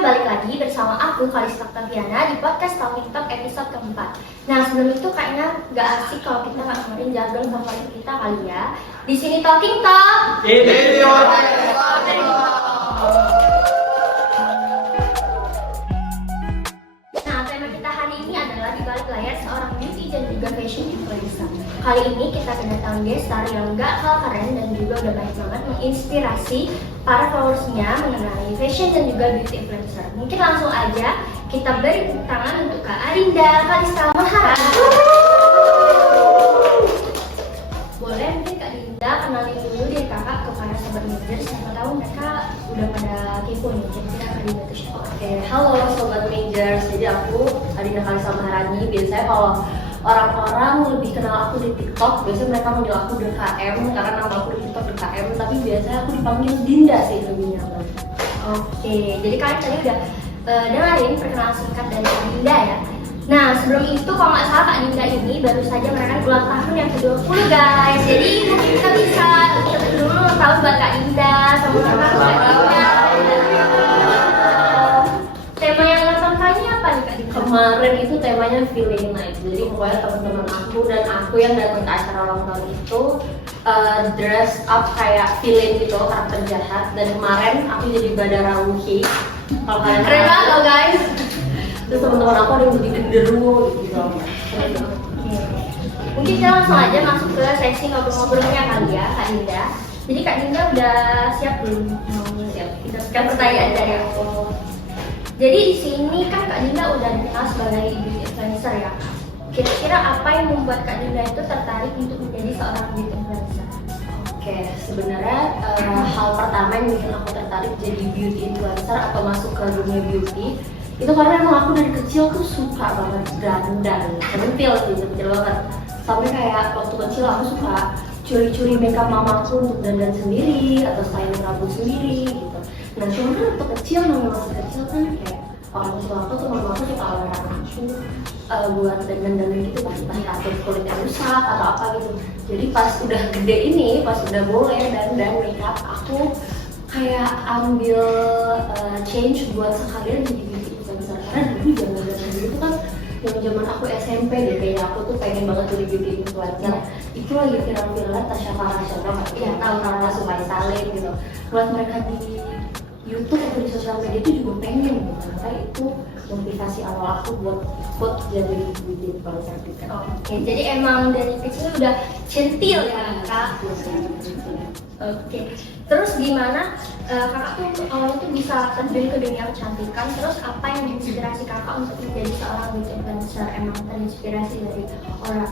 balik lagi bersama aku Kalista Octaviana di podcast Talking Talk episode keempat. Nah sebelum itu kayaknya gak asik kalau kita nggak kemarin jargon favorit kita kali ya. Di sini Talking Talk. Nah tema kita hari ini adalah di balik layar seorang beauty dan juga fashion influencer. Kali ini kita kedatangan guest star yang gak kalah keren dan juga udah banyak banget menginspirasi para followersnya mengenai fashion dan juga beauty influencer. Mungkin langsung aja kita beri tepuk tangan untuk Kak Arinda Kalista Maharani. Boleh mungkin Kak Arinda kenalin dulu diri kakak ke para sahabat majors, siapa tahu mereka udah pada kepo nih kira-kira Kak Arinda itu siapa. Oke, halo sobat majors. Jadi aku Arinda Kalista Maharani. Biasanya kalau orang-orang lebih kenal aku di TikTok, biasanya mereka manggil aku DKM karena nama aku di TikTok DKM, tapi biasanya aku dipanggil Dinda sih lebih nyaman. Oke, jadi kalian tadi udah dengerin perkenalan singkat dari Kak Dinda ya. Nah sebelum itu kalau nggak salah Kak Dinda ini baru saja merayakan ulang tahun yang ke-20 guys. Jadi mungkin kita bisa ucapin dulu ulang tahun buat Kak Dinda sama Kak Dinda. Tema yang ulang kali apa nih Kak Dinda? Kemarin itu temanya feeling night. Jadi pokoknya teman-teman aku dan aku yang datang ke acara ulang tahun itu dress up kayak villain gitu, karakter jahat. Dan kemarin aku jadi Badara Wuhi. Kalau kalian Keren banget loh guys. Terus teman-teman aku ada yang jadi genderuwo gitu. Mungkin kita langsung aja masuk ke sesi ngobrol-ngobrolnya kali ya Kak Dinda. Jadi Kak Dinda udah siap belum? Siap. Kita sekian pertanyaan dari aku. Jadi di sini kan Kak Dinda udah dikenal sebagai beauty influencer ya. Kira-kira apa yang membuat Kak Dinda itu tertarik untuk menjadi seorang beauty influencer? Oke, sebenarnya hal pertama yang bikin aku tertarik jadi beauty influencer atau masuk ke dunia beauty itu karena emang aku dari kecil tuh suka banget dandan, centil banget. Sampai kayak waktu kecil aku suka curi-curi makeup mamaku untuk dandan sendiri atau styling rambut sendiri gitu. Nah cuma kan waktu kecil, namanya masih kecil kan kayak orang tua aku tuh mamaku suka larang aku buat dandan-dandan gitu, pasti takut kulitnya rusak atau apa gitu. Jadi pas udah gede ini, pas udah boleh dandan makeup, aku kayak ambil change buat sekalian jadi beauty influencer. Karena dulu zaman-zaman dulu itu kan zaman aku SMP deh, kayaknya aku tuh pengen banget jadi beauty influencer. Itu lagi viral-viralnya Tasya Farah, ya tahu Rara Sumai Salim gitu. Buat mereka di YouTube atau di sosial media itu juga pengen gitu. Makanya itu motivasi awal aku buat ikut jadi beauty influencer gitu. Oke, jadi emang dari kecil udah centil ya Kak? Oke, terus gimana kakak tuh awalnya tuh bisa terjun ke dunia kecantikan, terus apa yang menginspirasi kakak untuk menjadi seorang beauty influencer? Emang terinspirasi dari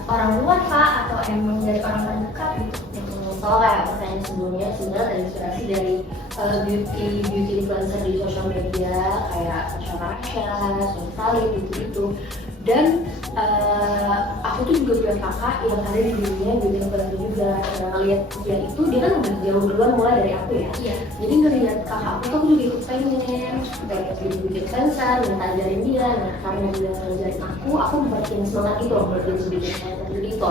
orang luar kak atau emang dari orang terdekat gitu? Kalau kayak pertanyaan sebelumnya sebenarnya terinspirasi dari beauty influencer di sosial media kayak Tasya, Sumai Salim gitu. Dan aku tuh juga punya kakak yang ada di dunia beauty influencer juga. Ngeliat dia itu, dia kan udah jauh duluan mulai dari aku ya. Iya. Jadi ngeliat kakak aku tuh aku juga ikut pengen jadi beauty influencer, minta ajarin dia. Nah karena dia ngajarin aku makin semangat gitu loh buat jadi beauty influencer. Jadi itu.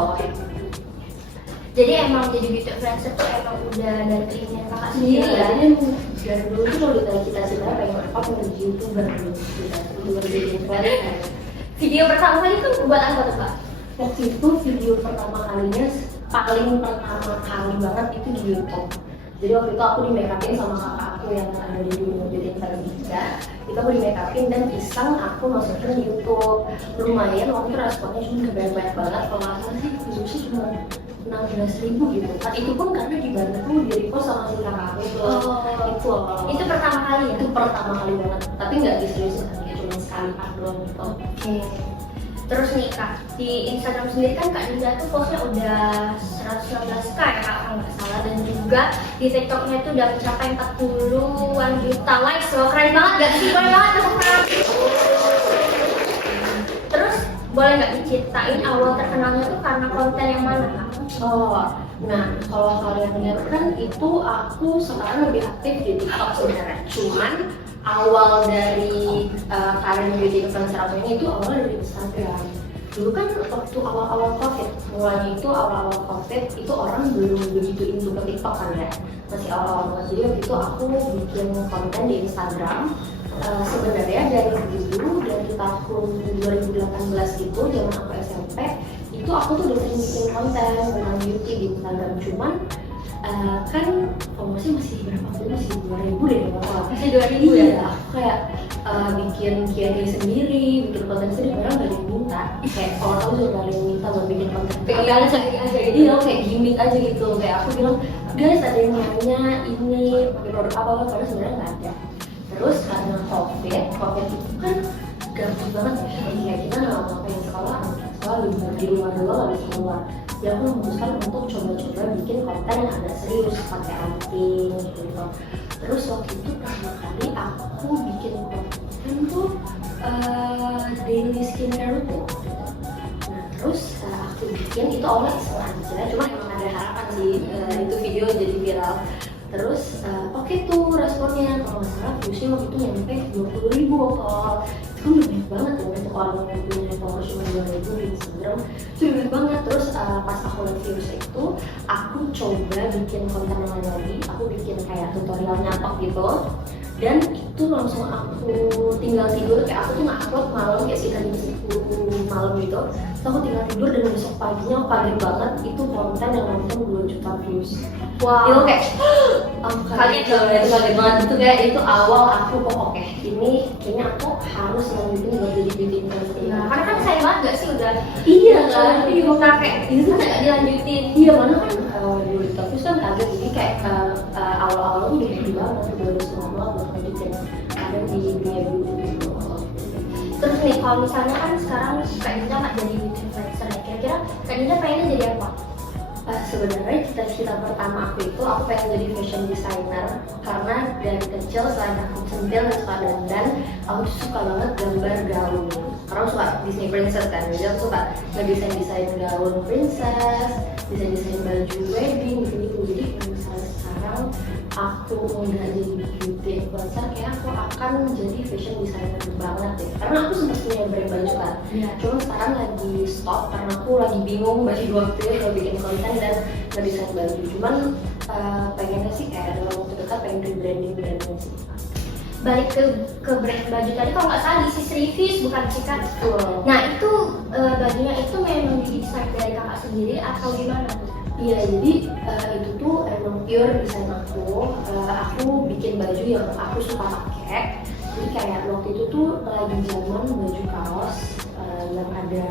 Jadi emang jadi beauty influencer tuh emang udah dari keinginan kakak sendiri ya? Jadi dari dulu tuh kalau ditanya cita-cita pengen apa, mau jadi youtuber dulu. Youtuber jadi influencer. Video pertama kali tuh buat apa tuh kak? Waktu itu video pertama kalinya paling pertama kali banget itu di YouTube. Jadi waktu itu aku di make upin sama kakak aku yang ada di dunia beauty influencer juga. Itu aku di make upin dan iseng aku masukin YouTube. Lumayan waktu itu responnya cuma gak banyak banget. Kalau nggak salah sih views-nya cuma 16.000 gitu. Nah, itu pun karena dibantu di repost sama si kakak aku itu. Itu pertama kali ya? Itu pertama kali banget. Tapi nggak diseriusin, cuma sekali doang gitu. Oke. Terus nih kak, di Instagram sendiri kan Kak Dinda tuh postnya udah 119k ya kak kalau nggak salah, dan juga di TikToknya itu udah mencapai 40-an juta likes loh, keren banget gak sih? Boleh banget tepuk tangan. Terus boleh nggak diceritain awal terkenalnya tuh karena konten yang mana kak? Nah kalau kalian lihat kan itu aku sekarang lebih aktif di TikTok sebenarnya. Cuman awal dari karir beauty influencer aku ini itu awalnya dari Instagram. Dulu kan waktu awal-awal COVID, mulanya itu awal-awal COVID itu orang belum begitu into ke TikTok kan ya, masih awal-awal banget. Jadi waktu itu aku bikin konten di Instagram Sebenarnya dari dulu, dari tahun 2018 gitu, zaman aku SMP, itu aku tuh udah sering bikin konten tentang beauty di Instagram. Cuman kan promosi masih berapa tuh, masih 2000 deh kalau Masih 2000 ya? Iya, aku kayak bikin Q&A sendiri, bikin konten sendiri, padahal nggak ada yang minta. Kayak kalau tahu juga nggak ada yang minta buat bikin konten. Pengen aja gitu. Iya, kayak gimmick aja gitu. Kayak aku bilang, guys ada yang nanya ini pakai produk apa, padahal sebenarnya nggak ada. Terus karena COVID itu kan gabut banget ya. Kayak kita nggak ngapain sekolah libur di rumah doang, nggak bisa keluar. Ya aku memutuskan untuk coba-coba bikin konten yang agak serius, pakai anting gitu. Terus waktu itu pertama kali aku bikin konten tuh daily skincare routine. Nah terus aku bikin itu awalnya iseng aja, cuma emang ada harapan sih itu video jadi viral. Terus oke tuh responnya, kalau nggak salah viewsnya waktu itu nyampe 20.000 kok. Itu kan banyak banget ya untuk orang yang punya followers cuma 2.000 di Instagram, itu banyak banget. Terus pas aku lihat views itu, aku coba bikin konten yang lain lagi. Aku bikin kayak tutorial nyatok gitu, dan itu langsung aku tinggal tidur. Kayak aku tuh nggak upload malam, kayak sekitar jam 10 malam gitu. Terus aku tinggal tidur dan besok paginya aku kaget banget itu konten yang nonton 2 juta views. Wow. Itu kayak kaget banget itu. Kayak itu awal aku oke, ini kayaknya aku harus lanjutin buat jadi beauty influencer. Nah, karena kan sayang banget gak sih udah Iya kan, dibuka kayak ini tuh nggak dilanjutin. iya mana kan dulu di kampus kan kaget, jadi kayak awal-awal tuh udah happy banget, udah semangat banget buat lanjutin ada di dunia beauty gitu. Terus nih kalau misalnya kan sekarang Kak Dinda nggak jadi beauty influencer ya, kira-kira Kak Dinda pengennya jadi apa? Sebenarnya cita-cita pertama aku itu aku pengen jadi fashion designer, karena dari kecil selain aku centil dan suka dandan, aku tuh suka banget gambar gaun. Karena aku suka Disney princess kan, jadi aku suka ngedesain gaun princess, desain baju wedding gitu. Jadi kalau misalnya sekarang aku nggak jadi beauty influencer, kayak aku akan jadi fashion designer banget deh. Karena aku sempat punya brand baju kan, cuma sekarang lagi stop karena aku lagi bingung bagi waktunya kalau bikin konten dan ngedesain baju. Cuman pengennya sih kayak dalam waktu dekat pengen rebranding brandnya sih. Balik ke brand baju tadi, kalau nggak salah di Sis Reviews bukan sih Kak? Betul. Nah itu bajunya itu memang didesain dari kakak sendiri atau gimana tuh? Iya, jadi itu tuh emang pure desain aku. Aku bikin baju yang aku suka pakai. Jadi kayak waktu itu tuh lagi zaman baju kaos yang ada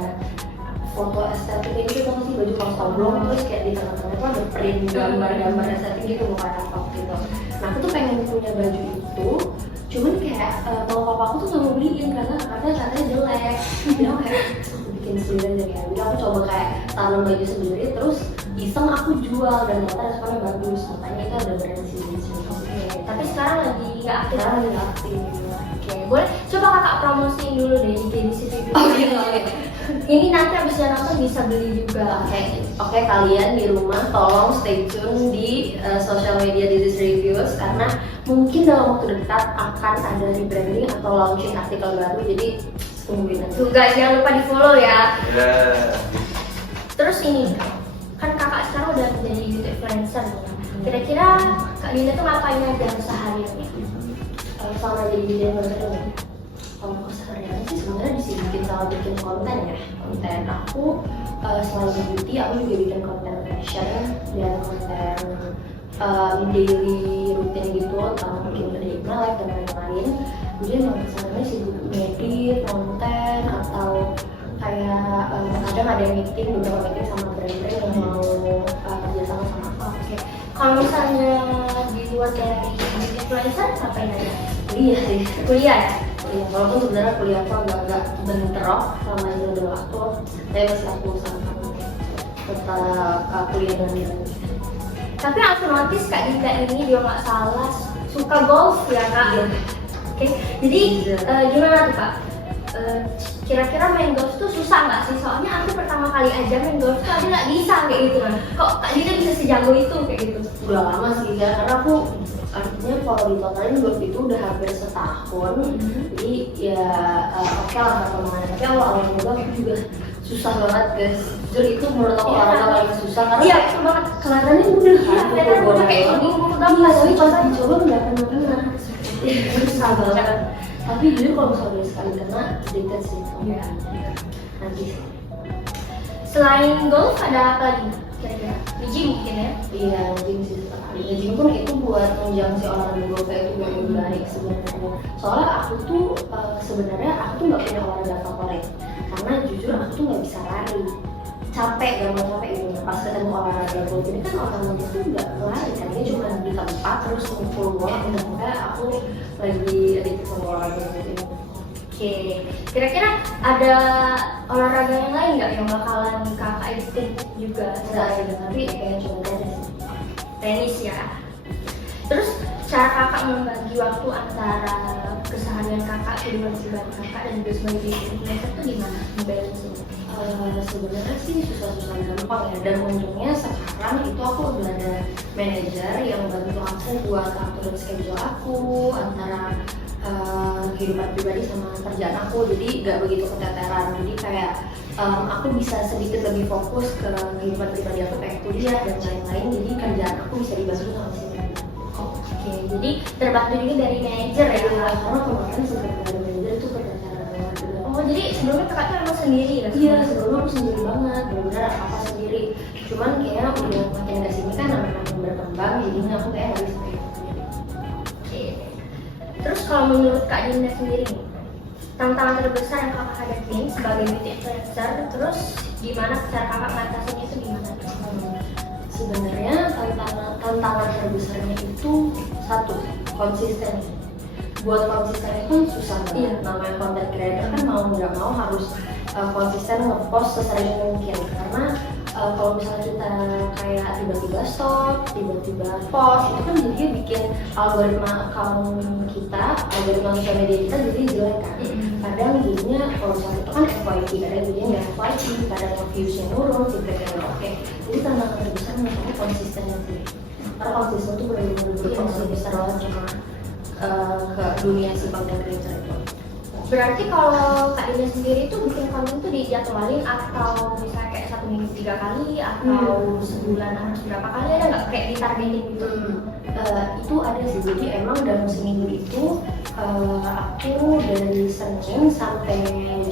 foto estetiknya gitu, tau sih baju kaos oblong terus kayak di tengah-tengah tuh ada print gambar-gambar estetik gitu, bukan apa gitu. Nah aku tuh pengen punya baju itu, cuman kayak kalau papa aku tuh nggak mau beliin karena katanya jelek. Jadi aku kayak aku bikin sendiri aja kayak. Jadi aku coba kayak tanam baju sendiri, terus iseng aku jual dan ternyata responnya bagus. Makanya itu ada brand sendiri. Oke, tapi sekarang lagi nggak aktif. Sekarang lagi aktif. Oke, boleh coba kakak promosiin dulu deh di Sis Reviews. Oh gitu. Ini nanti abisnya nonton bisa beli juga. Oke, kalian di rumah tolong stay tune di sosial media This Reviews, karena mungkin dalam waktu dekat akan ada rebranding atau launching artikel baru, jadi tungguin aja. Tuh guys, jangan lupa di follow ya. Yeah. Terus ini, kan kakak sekarang udah menjadi beauty influencer nih. Kira-kira Kak Dinda tuh ngapain aja sehariannya? Sama jadi video influencer ini. Kalau kesehariannya sih sebenarnya disibukin sama bikin konten ya. Konten aku selain beauty, aku juga bikin konten fashion dan konten daily rutin gitu, atau mungkin dari live dan lain-lain. Jadi emang kesehariannya sibuk ngedit konten, atau kayak kadang ada meeting, beberapa meeting sama brand-brand yang mau kerjasama sama aku. Oke, kalau misalnya di luar dari beauty influencer, ngapain aja? Iya sih. Kuliah ya? Kuliah, walaupun sebenarnya kuliah aku agak bentrok sama yang udah waktu, tapi masih aku usahakan tetap kuliah dan lain-lain. Tapi aku notice Kak Dinda ini dia nggak salah suka golf ya Kak? Iya. Oke, jadi gimana tuh Kak? Kira-kira main golf tuh susah nggak sih? Soalnya aku pertama kali aja main golf tuh aku nggak bisa kayak gitu kan. Kok Kak Dinda bisa sejago itu kayak gitu? Udah lama sih ya, karena aku artinya kalau ditotalin golf itu udah hampir setahun. Jadi ya oke lah perkembangannya, tapi awal-awal juga aku juga susah banget guys. Jujur itu menurut aku olahraga paling susah, karena Iya, itu banget. kelihatannya mudah kan, Iya, kelihatan udah kayak pukul-pukulan. ini Iya, tapi pas dicoba nggak kena-kena. susah banget. Tapi jujur kalau misalnya sekali kena addicted sih. Iya. Nanti Selain golf ada apa lagi kira-kira? Di gym mungkin ya? iya gym sih sekali. Gym pun itu buat menunjang si olahraga golf itu yang lebih baik sebenarnya. Soalnya aku tuh sebenarnya aku tuh nggak punya olahraga favorit karena jujur aku tuh nggak bisa lari. Capek, gampang capek gitu. Pas ketemu olahraga golf ini kan orang itu nggak lari kan, dia cuma di tempat terus ngumpul bola. Makanya aku lagi addicted sama olahraga golf ini. Oke, kira-kira ada olahraga yang lain nggak yang bakalan kakak ikutin juga Enggak selain sih, tapi pengen coba tenis. tenis ya? Terus cara kakak membagi waktu antara keseharian kakak, kehidupan pribadi kakak dan juga sebagai business influencer tuh gimana? Membalance ini? Sebenarnya sih susah-susah gampang ya, dan untungnya sekarang itu aku udah ada manajer yang bantu aku buat atur schedule aku antara kehidupan pribadi sama kerjaan aku, jadi gak begitu keteteran. Jadi kayak aku bisa sedikit lebih fokus ke kehidupan pribadi aku kayak kuliah dan lain-lain, jadi kerjaan aku bisa dibantu sama si manajer. Oke, jadi terbantu juga dari manajer ya? Karena kemarin sebelum ada manajer itu keteteran banget. Oh, jadi sebelumnya kakak tuh emang sendiri ya? Iya, sebelumnya aku sendiri banget, benar-benar apa sendiri. Cuman kayaknya udah makin kesini kan makin berkembang, jadinya aku kayak harus kayak sendiri. Oke. Terus kalau menurut Kak Dinda sendiri nih, tantangan terbesar yang kakak hadapin sebagai beauty influencer, terus gimana cara kakak mengatasinya itu gimana? Sebenarnya tantangan terbesarnya itu satu, konsisten. Buat konsisten itu susah banget. Iya. Namanya content creator kan mau nggak mau harus konsisten ngepost sesering mungkin, karena kalau misalnya kita kayak tiba-tiba stop, tiba-tiba post, itu kan jadinya bikin algoritma account kita, algoritma sosial media kita jadi jelek kan. Kadang jadinya kalau misalnya itu kan FYP, kadang jadinya nggak FYP, kadang viewsnya turun, feedbacknya nggak oke. Jadi tantangan terbesar menurutku konsistennya sih. Karena konsisten itu benar-benar berpengaruh besar banget sama ke dunia si content creator itu. Berarti kalau Kak Dinda sendiri itu bikin konten tuh dijadwalin atau misalnya kayak 1 minggu 3 kali atau sebulan harus berapa kali, ada nggak kayak ditargetin gitu? Itu ada sih, jadi emang dalam seminggu itu aku dari Senin sampai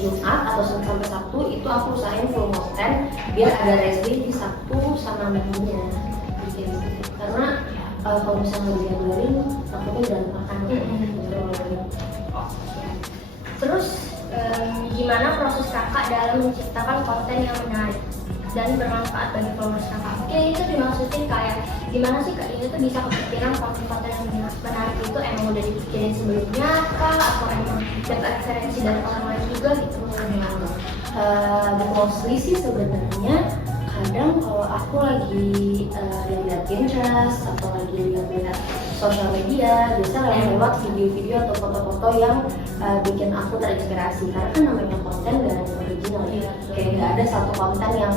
Jumat atau Senin sampai Sabtu itu aku usahain full konten biar ada rest day di Sabtu sama Minggunya gitu. Karena kalau misalnya dijadwalin takutnya berantakan gitu. Terus gimana proses kakak dalam menciptakan konten yang menarik dan bermanfaat bagi followers kakak? Oke, itu dimaksudin kayak gimana sih Kak Dinda tuh bisa kepikiran konten-konten yang menarik itu emang udah dipikirin sebelumnya kah atau emang dapat referensi dari orang lain juga gitu? Mostly sih sebenarnya kadang kalau aku lagi lihat Pinterest atau lagi lihat sosial media, biasa lewat video-video atau foto-foto yang bikin aku terinspirasi, karena kan namanya konten dan original ya. Kayak nggak ada satu konten yang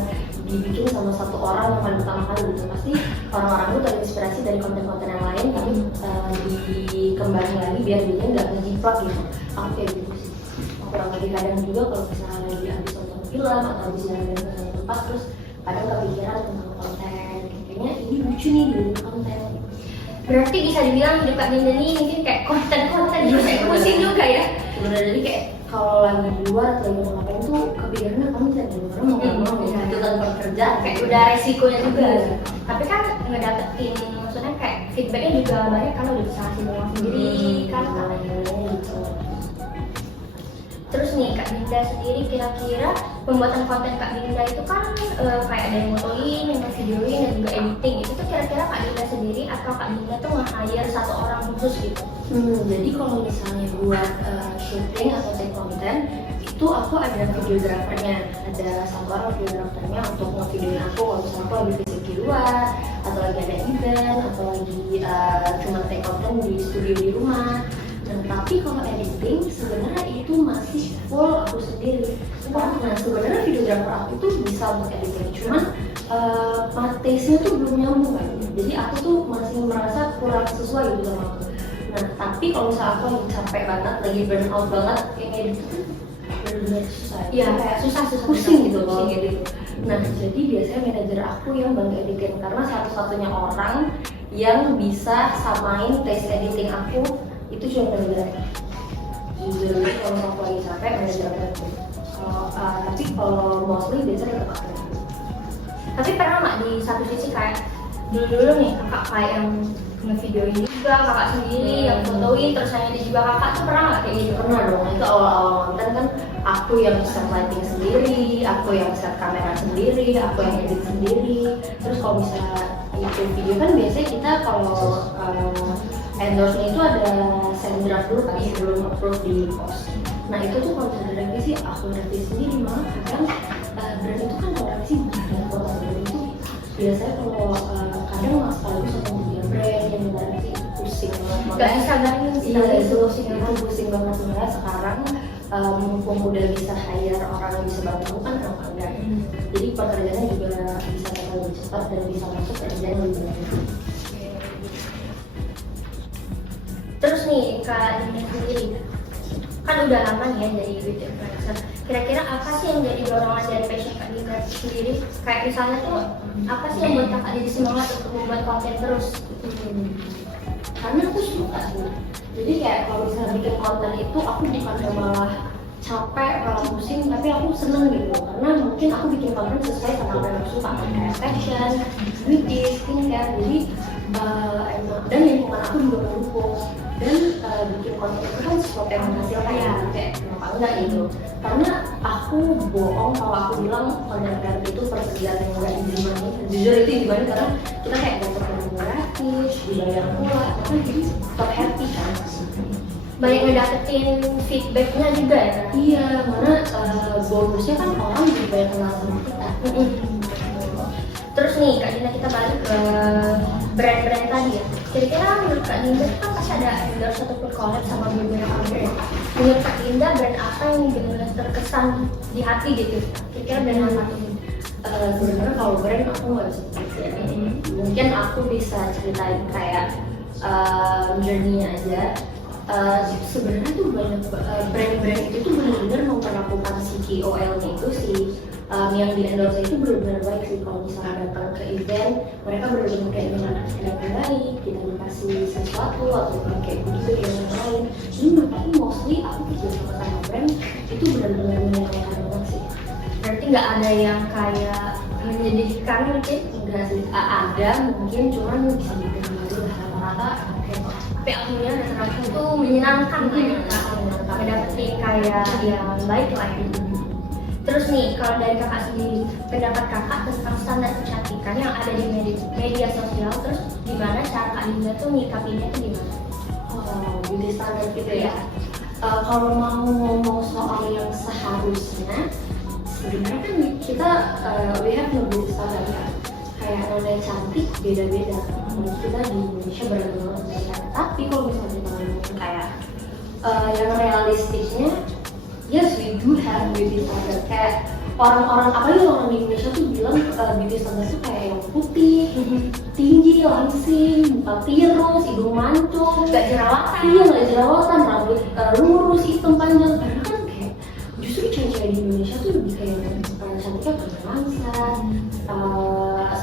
dibikin sama satu orang yang paling pertama kali gitu. Pasti orang-orang itu terinspirasi dari konten-konten yang lain, tapi dikembangin lagi biar dia nggak ngejiplak gitu. Aku kayak gitu sih. Kurang lebih kadang juga kalau misalnya lagi habis nonton film atau habis jalan ke suatu tempat, terus kadang kepikiran tentang konten, kayaknya ini lucu nih di konten. Berarti bisa dibilang hidup Kak Dinda nih mungkin kayak konten-konten juga kayak pusing juga ya? Sebenarnya jadi kayak kalau lagi di luar atau lagi ngapain tuh kepikirannya konten ya, karena mau nggak mau ya itu tanpa kerja Kayak udah resikonya juga. Tapi kan ngedapetin, maksudnya kayak feedbacknya juga banyak kan, udah bisa ngasih uang sendiri kan. gitu. Terus nih Kak Dinda sendiri kira-kira pembuatan konten Kak Dinda itu kan kayak ada yang motoin, yang videoin, dan juga editing. Itu tuh kira-kira Kak Dinda sendiri atau Kak Dinda tuh nge-hire satu orang khusus gitu? Jadi kalau misalnya buat syuting atau take konten itu aku ada videografernya, ada satu orang videografernya untuk ngevideoin aku kalau misalnya aku lagi visit di luar atau lagi ada event atau lagi cuma take konten di studio di rumah. Tapi kalau editing sebenarnya itu masih full aku sendiri. Nah sebenarnya videografer aku itu bisa untuk editing, cuman taste-nya tuh belum nyambung kan. Jadi aku tuh masih merasa kurang sesuai gitu sama aku. Nah tapi kalau misalnya aku lagi capek banget, lagi burn out banget, kayak edit tuh benar-benar susah. Iya, kayak susah pusing gitu kalau edit. Nah jadi biasanya manajer aku yang bantu editing, karena satu-satunya orang yang bisa samain taste editing aku itu cuma gara-gara jujur kalau aku lagi capek ada gara-gara itu. Tapi kalau mostly biasanya tetap aku. Tapi pernah nggak di satu sisi kayak dulu nih kakak kayak yang ngevideoin juga kakak sendiri yang fotoin terus hanya di juga kakak tuh pernah nggak kayak gitu? Pernah dong, itu awal-awal konten kan aku yang set lighting sendiri, aku yang set kamera sendiri, aku yang edit sendiri. Terus kalau misalnya itu video kan biasanya kita kalau endorse-nya itu ada send draft dulu kan sebelum upload di post. Nah itu tuh kalau misalnya revisi aku revisi sendiri, malah kadang brand itu kan kalau revisi dan foto brand itu biasanya kalau kadang nggak sekaligus atau media brand yang revisi pusing banget. Gak bisa ganggu sih. Iya itu pusing banget sebenarnya sekarang. Mumpung udah bisa hire orang yang bisa bantu kan kenapa enggak. Jadi pekerjaannya juga bisa lebih cepat dan bisa masuk kerjaan lebih banyak. Terus nih Kak Dinda sendiri kan udah lama nih ya jadi beauty influencer. Kira-kira apa sih yang jadi dorongan dari passion Kak Dinda sendiri? Kayak misalnya tuh apa sih yang buat Kakak jadi semangat untuk membuat konten terus? Karena aku suka sih. Jadi kayak kalau misalnya bikin konten itu aku bukan malah capek, malah pusing, tapi aku seneng gitu. Karena mungkin aku bikin konten sesuai sama apa yang aku suka, kayak fashion, beauty, skincare. Jadi dan lingkungan aku juga mendukung. Dan bikin konten itu kan sesuatu yang menghasilkan ya, kayak kenapa enggak gitu. Karena aku bohong kalau aku bilang konten kreatif itu pekerjaan yang enggak easy. Jujur itu easy banget karena kita kayak dapat yang gratis, dibayar pula, kan jadi tetap happy kan. Banyak ngedapetin feedbacknya juga ya? Iya, mana bonusnya kan orang juga banyak kenal sama kita. Terus nih Kak Dinda kita balik ke brand-brand tadi ya. Kira-kira menurut Kak Dinda kan pasti ada endorse ataupun collab sama beberapa brand. Menurut Kak Dinda brand apa yang benar-benar terkesan di hati gitu? Kira-kira brand apa tuh? Sebenarnya kalau brand aku nggak bisa ceritain. Mungkin aku bisa ceritain kayak journey-nya aja. Sebenarnya tuh banyak brand-brand itu tuh benar-benar memperlakukan si KOL-nya itu si yang di endorse itu benar-benar baik sih. Kalau misalnya datang ke event mereka benar-benar kayak dengan yang baik, kita dikasih sesuatu atau kayak begitu yang lain. Jadi menurut aku mostly aku kerja sama brand itu benar-benar menyenangkan banget sih. Berarti nggak ada yang kayak menyedihkan mungkin? Enggak sih, ada mungkin cuman bisa bikin dulu rata-rata Tapi akhirnya rata-rata itu menyenangkan ya, mendapetin kayak yang baik lah ya. Terus nih, kalau dari kakak sendiri, pendapat kakak tentang standar kecantikan yang ada di media sosial, terus gimana cara Kak Dinda tuh nyikapinnya tuh gimana? Beauty standard gitu ya. Kalau mau ngomong soal yang seharusnya, sebenarnya kan kita we have no beauty standard kan. Kayak namanya cantik beda-beda. Kita di Indonesia beragam banget. Tapi kalau misalnya kita ngomongin kayak yang realistisnya, yes we do have beauty standard. Kayak orang-orang apalagi orang di Indonesia tuh bilang beauty standard tuh kayak yang putih, tinggi, langsing, muka tirus, hidung mancung, Gak jerawatan? Iya nggak jerawatan, rambut lurus, hitam panjang. Karena kan kayak justru cewek-cewek di Indonesia tuh lebih kayak cantiknya berlangsang,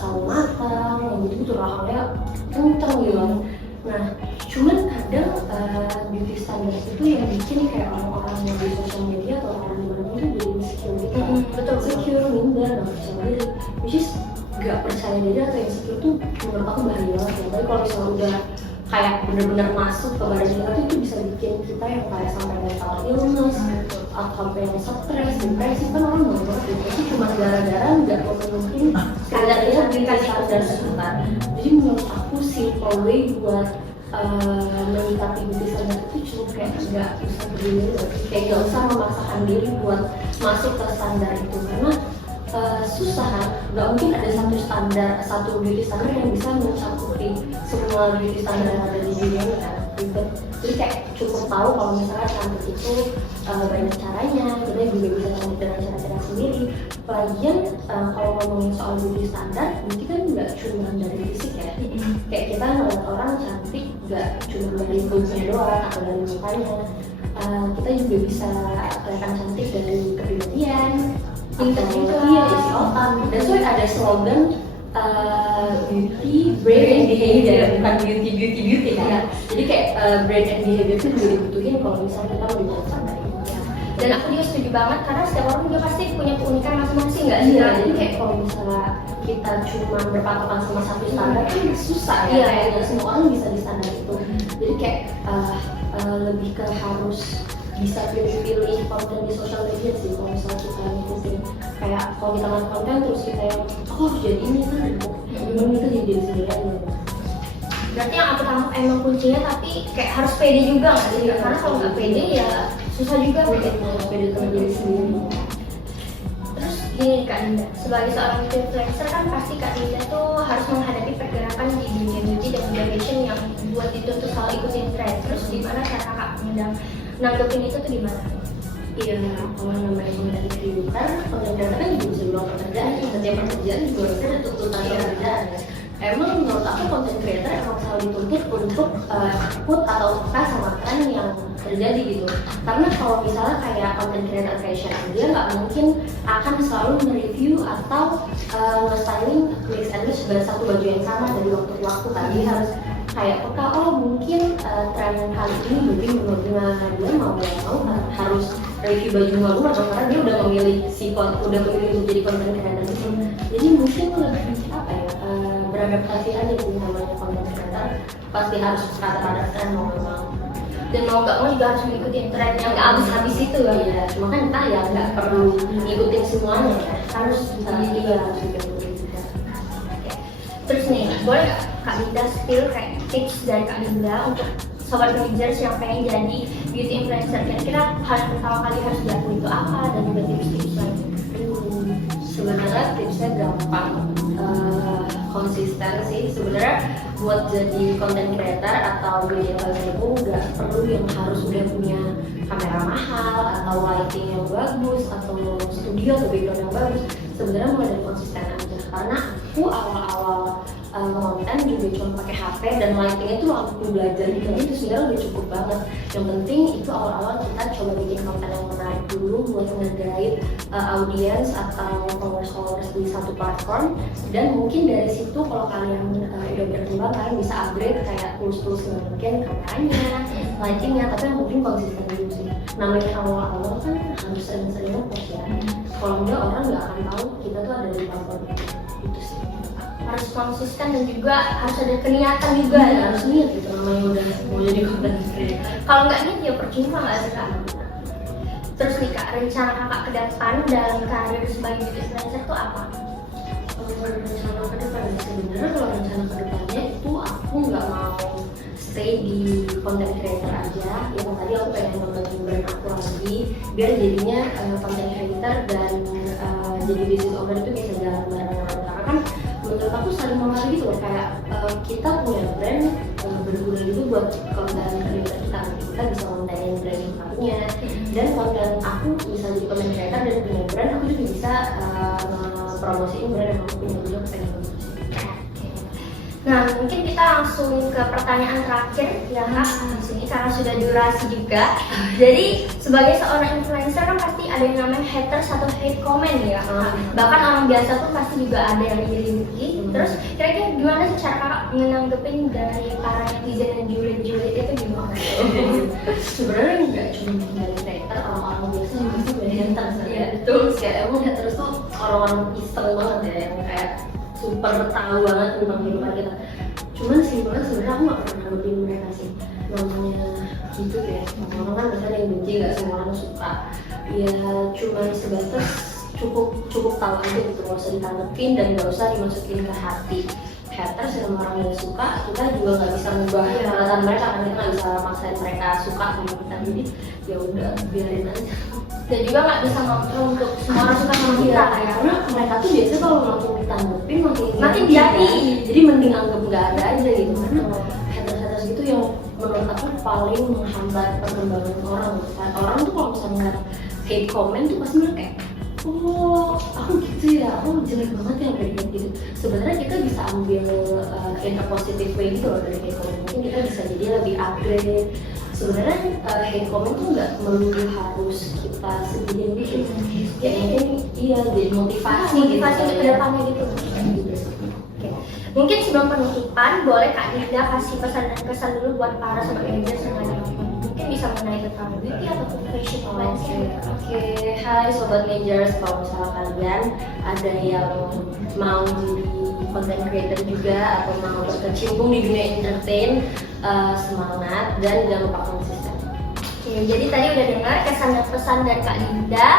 sawo matang, yang gitu rahangnya kenceng gitu kan. Nah, cuman kadang beauty standard itu yang bikin kayak orang-orang yang di sosial media atau orang di mana itu jadi insecure gitu. Betul, Insecure, minder, gak percaya diri. Which is gak percaya diri atau insecure tuh menurut aku bahaya banget ya. Tapi kalau misalnya udah kayak bener-bener masuk ke badan kita tuh itu bisa bikin kita yang kayak sampai mental illness atau sampai yang stres, depresi. Kan orang banyak depresi cuma gara-gara nggak memenuhi standarnya beauty standar sebentar. Jadi menurut aku simple way buat menyikapi beauty standar itu cuma kayak nggak usah berdiri, kayak nggak usah memaksakan diri buat masuk ke standar itu karena susah kan, nggak mungkin ada satu beauty standar yang bisa mencakupi semua beauty standar yang ada di dunia ini kan, ribet. Jadi kayak cukup tahu kalau misalnya cantik itu banyak caranya, kita juga bisa cantik dengan cara-cara sendiri. Lagian kalau ngomongin soal beauty standar, berarti kan nggak cuma dari fisik ya. Kayak kita ngeliat orang cantik nggak cuma dari kulitnya doang atau dari mukanya. Kita juga bisa kelihatan cantik dari kepribadian. Pintar juga. Iya, isi otak. Dan so ada slogan beauty, brain and behavior, bukan beauty kan. Jadi kayak brain and behavior itu juga dibutuhin kalau misalnya kita mau dibaca sama ya. Dan aku juga setuju banget karena setiap orang juga pasti punya keunikan masing-masing nggak sih? Iya, jadi kayak kalau misalnya kita cuma berpatokan sama satu standar kan susah ya. Iya. Kayak nggak semua orang bisa di standar itu. Jadi kayak lebih ke harus bisa pilih-pilih konten di sosial media sih. Kalau misalnya kita ngikutin kayak kalau kita nonton konten terus kita yang harus jadi ini kan, memang itu jadi diri sendiri aja. Berarti yang aku tangkap emang kuncinya tapi kayak harus pede juga nggak sih? Karena kalau nggak pede ya susah juga Pede sama diri sendiri. Terus gini Kak Dinda, sebagai seorang influencer kan pasti Kak Dinda tuh harus menghadapi pergerakan di dunia beauty dan media fashion yang buat dituntut selalu ikutin tren. Terus gimana cara Kakak nanggepin itu tuh gimana? Iya, kalau namanya mengenai kehidupan, pengendara kan juga bisa bilang pekerjaan. Setiap pekerjaan juga ada tuntutan pekerjaan. Emang menurut aku content creator emang selalu dituntut untuk ikut atau suka sama tren yang terjadi gitu. Karena kalau misalnya kayak content creator fashion, dia nggak mungkin akan selalu mereview atau nge-styling mix and match dengan satu baju yang sama dari waktu ke waktu kan. Dia harus kayak peka, oh mungkin tren kali ini lebih menurut dia mau nggak mau harus review baju baru atau karena dia udah memilih udah memilih untuk jadi content creator itu. Jadi mungkin lebih apa ya, beradaptasi aja sih namanya content creator, pasti harus terhadap tren mau nggak mau. Dan mau nggak mau juga harus ngikutin tren yang nggak habis-habis itu kan? Iya, cuma kan kita ya nggak perlu ngikutin semuanya ya, harus juga harus ngikutin juga. Terus nih, boleh nggak Kak Dinda spill kayak tips dari Kak Dinda untuk sobat Villagers yang pengen jadi beauty influencer? Kira-kira hal yang pertama kali harus dilakukan itu apa dan juga tips-tips lainnya? Sebenarnya tipsnya gampang, konsisten sih. Sebenarnya buat jadi content creator atau beauty influencer itu nggak perlu yang harus udah punya kamera mahal atau lighting yang bagus atau studio atau background yang bagus. Sebenarnya mulai dari konsisten aja, karena aku awal-awal konten juga cuma pakai HP dan lightingnya itu waktu belajar gitu, itu sebenarnya udah cukup banget. Yang penting itu awal-awal kita coba bikin konten yang menarik dulu buat nge-guide audiens atau followers di satu platform, dan mungkin dari situ kalau kalian udah berkembang kalian bisa upgrade kayak tools-tools yang mungkin kameranya, lightingnya, tapi yang penting konsisten dulu sih. Namanya awal-awal kan harus sering-sering nge-post ya, kalau enggak orang nggak akan tahu kita tuh ada di platform itu sih. Harus konsisten dan juga harus ada keniatan juga Ya, ya. harus niat gitu, namanya udah mau jadi content creator. Kalau nggak niat ya percuma nggak sih Kak? Terus nih Kak, rencana Kakak ke depan dalam karir sebagai beauty influencer itu apa? Rencana ke depan sebenarnya, kalau rencana ke depannya itu aku nggak mau stay di content creator aja. Yang tadi aku pengen ngembangin brand aku lagi biar jadinya content creator dan jadi business owner itu bisa jalan bareng-bareng. Karena kan menurut aku saling mempengaruhi gitu loh, kayak kita punya brand berguna juga buat konten creator kita bisa kontenin brand yang kita punya, dan konten aku bisa jadi content creator dan punya brand, aku juga bisa promosiin brand yang aku punya juga pengen. Nah, mungkin kita langsung ke pertanyaan terakhir ya Kak di sini karena sudah durasi juga. Jadi sebagai seorang influencer kan pasti ada yang namanya haters atau hate comment ya. Bahkan orang biasa pun pasti juga ada yang iri-iri. Terus kira-kira gimana sih cara Kakak menanggepin dari para netizen yang julid-julid itu gimana? Sebenarnya nggak cuma dari hater, orang-orang biasa juga sih banyak haters ya. Betul. Kayak emang haters tuh orang-orang iseng banget ya, yang kayak super tahu banget tentang kehidupan kita. Cuman simpelnya sebenarnya aku nggak pernah nanggepin mereka sih, namanya gitu ya. Orang-orang kan biasanya yang benci, nggak semua orang suka. Ya cuman sebatas cukup tahu aja gitu, nggak usah ditanggepin dan nggak usah dimasukin ke hati. Haters yang orang yang suka, kita juga nggak bisa mengubah perasaan mereka, kan kita nggak bisa maksain mereka suka sama kita. Jadi ya udah biarin aja. Dan juga nggak bisa ngontrol untuk semua orang suka sama kita ya. Karena mereka tuh biasanya kalau makin ditanggepin makin jadi. Jadi mending anggap nggak ada aja gitu. Karena haters gitu yang menurut aku paling menghambat perkembangan orang. Orang tuh kalau misalnya hate comment tuh pasti mereka kayak, oh aku gitu ya, oh jelek banget ya kayak gitu. Sebenarnya kita bisa ambil in a positive way gitu loh dari hate comment. Mungkin kita bisa jadi lebih upgrade. Sebenarnya hate comment tuh nggak melulu harus kita sendiri gitu. Ya mungkin iya jadi motivasi Motivasi gitu, ke depannya gitu. gitu sih. Mungkin sebelum penutupan, boleh Kak Dinda kasih pesan dan kesan dulu buat para sobat manager semuanya. Mungkin bisa mengenai tentang beauty atau fashion influencer. Oke, hai sobat managers, kalau misalnya kalian ada yang mau jadi content creator juga atau mau berkecimpung di dunia entertain, semangat dan jangan lupa konsisten. Oke, jadi tadi udah dengar kesan dan pesan dari Kak Dinda,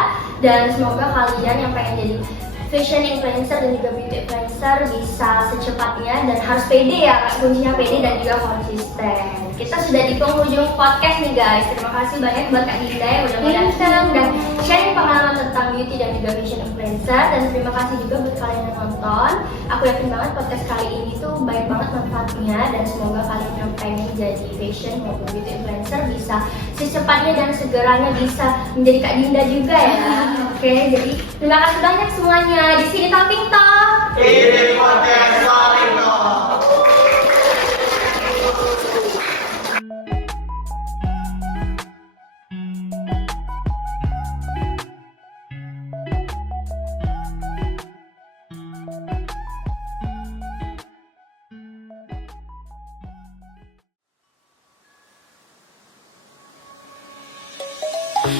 dan semoga kalian yang pengen jadi fashion influencer dan juga beauty influencer bisa secepatnya, dan harus pede ya Kak, kuncinya pede dan juga konsisten. Kita sudah di penghujung podcast nih guys. Terima kasih banyak buat Kak Dinda yang udah mau datang dan sharing pengalaman tentang beauty dan juga fashion influencer, dan terima kasih juga buat kalian yang nonton. Aku yakin banget podcast kali ini tuh banyak banget manfaatnya, dan semoga kalian yang pengen jadi fashion maupun beauty influencer bisa secepatnya dan segeranya bisa menjadi Kak Dinda juga ya. Oke, jadi terima kasih banyak semuanya. Di sini Talking Talk. Ini podcast Talking Talk.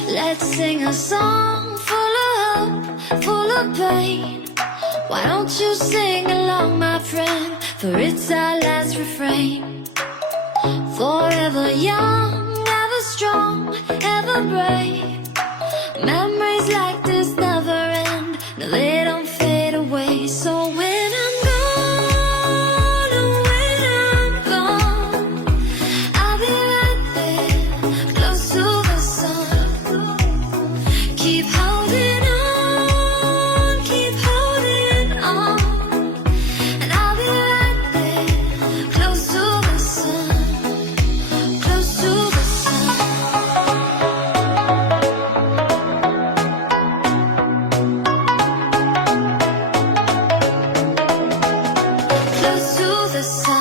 Let's sing a song full of hope, full of pain. Why don't you sing along, my friend? For it's our last refrain. Forever young, ever strong, ever brave. Memories like this never end. No, they don't fade away. So when I'm gone, oh, when I'm gone, I'll be right there, close to the sun. Keep holding on, and I'll be right there, close to the sun, close to the sun. Close to the sun.